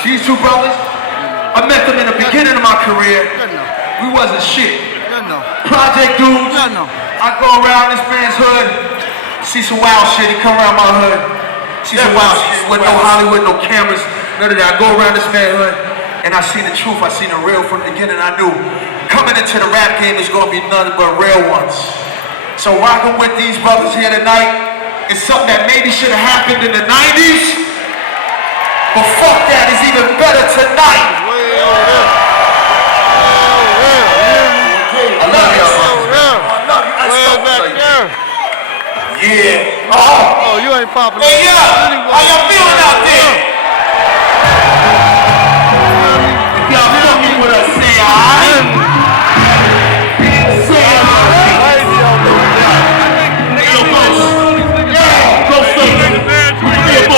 These two brothers, I met them in the beginning of my career. We wasn't shit. Project dudes. I go around this man's hood, see some wild shit. He come around my hood, see some wild shit with no Hollywood, no cameras, none of that. I go around this man's hood, and I see the truth. I see the real from the beginning. I knew coming into the rap game is gonna be nothing but real ones. So rocking with these brothers here tonight is something that maybe should have happened in the 90s, but fuck that, it's even better tonight. I love y'all. Yeah. Oh, you ain't popular. Hey, yeah. How y'all feel